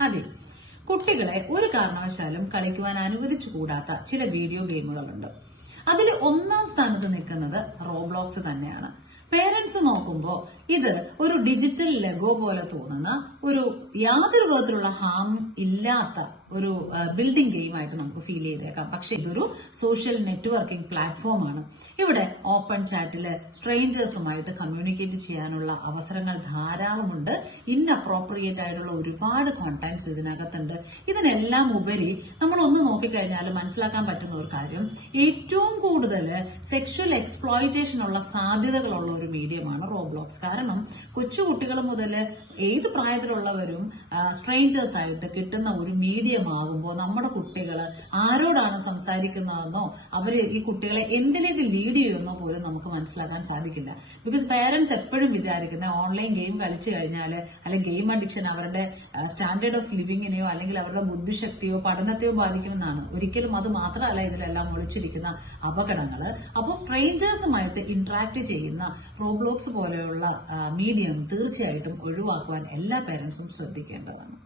അതെ, കുട്ടികളെ ഒരു കാരണവശാലും കളിക്കുവാൻ അനുവദിച്ചുകൂടാത്ത ചില വീഡിയോ ഗെയിമുകളുണ്ട്. അതിൽ ഒന്നാം സ്ഥാനത്ത് നിൽക്കുന്നത് റോബ്ലോക്സ് തന്നെയാണ്. പേരൻസ് നോക്കുമ്പോൾ ഇത് ഒരു ഡിജിറ്റൽ ലെഗോ പോലെ തോന്നുന്ന ഒരു യാതൊരു വിധത്തിലുള്ള ഹാം ഇല്ലാത്ത ഒരു ബിൽഡിംഗ് ഗെയിമായിട്ട് നമുക്ക് ഫീൽ ചെയ്തേക്കാം. പക്ഷെ ഇതൊരു സോഷ്യൽ നെറ്റ്വർക്കിംഗ് പ്ലാറ്റ്ഫോമാണ്. ഇവിടെ ഓപ്പൺ ചാറ്റില് സ്ട്രേഞ്ചേഴ്സുമായിട്ട് കമ്മ്യൂണിക്കേറ്റ് ചെയ്യാനുള്ള അവസരങ്ങൾ ധാരാളമുണ്ട്. ഇൻഅപ്രോപ്രിയേറ്റ് ആയിട്ടുള്ള ഒരുപാട് കോണ്ടന്റ്സ് ഇതിനകത്തുണ്ട്. ഇതിനെല്ലാം ഉപരി നമ്മൾ ഒന്ന് നോക്കിക്കഴിഞ്ഞാൽ മനസ്സിലാക്കാൻ പറ്റുന്ന ഒരു കാര്യം, ഏറ്റവും കൂടുതൽ സെക്ഷൽ എക്സ്പ്ലോയിറ്റേഷൻ ഉള്ള സാധ്യതകളുള്ള ഒരു മീഡിയമാണ് റോബ്ലോക്സ്. കാരണം കൊച്ചുകുട്ടികൾ മുതൽ ഏത് പ്രായത്തിലുള്ളവരും സ്ട്രേഞ്ചേഴ്സ് ആയിട്ട് കിട്ടുന്ന ഒരു മീഡിയം ആകുമ്പോൾ നമ്മുടെ കുട്ടികൾ ആരോടാണ് സംസാരിക്കുന്നതെന്നോ അവര് ഈ കുട്ടികളെ എന്തിലേക്ക് ലീഡ് ചെയ്യുമെന്നോ പോലും നമുക്ക് മനസ്സിലാക്കാൻ സാധിക്കില്ല. ബിക്കോസ് പേരൻസ് എപ്പോഴും വിചാരിക്കുന്ന ഓൺലൈൻ ഗെയിം കളിച്ചു കഴിഞ്ഞാൽ അല്ലെങ്കിൽ ഗെയിം അഡിക്ഷൻ അവരുടെ സ്റ്റാൻഡേർഡ് ഓഫ് ലിവിങ്ങിനെയോ അല്ലെങ്കിൽ അവരുടെ ബുദ്ധിശക്തിയോ പഠനത്തെയോ ബാധിക്കുമെന്നാണ്. ഒരിക്കലും അത് മാത്രമല്ല ഇതിലെല്ലാം ഒളിച്ചിരിക്കുന്ന അപകടങ്ങൾ. അപ്പോൾ സ്ട്രേഞ്ചേഴ്സുമായിട്ട് ഇന്ററാക്ട് ചെയ്യുന്ന റോബ്ലോക്സ് പോലെയുള്ള മീഡിയം തീർച്ചയായിട്ടും ഒഴിവാക്കുവാൻ എല്ലാ പേരൻസും ശ്രദ്ധിക്കേണ്ടതാണ്.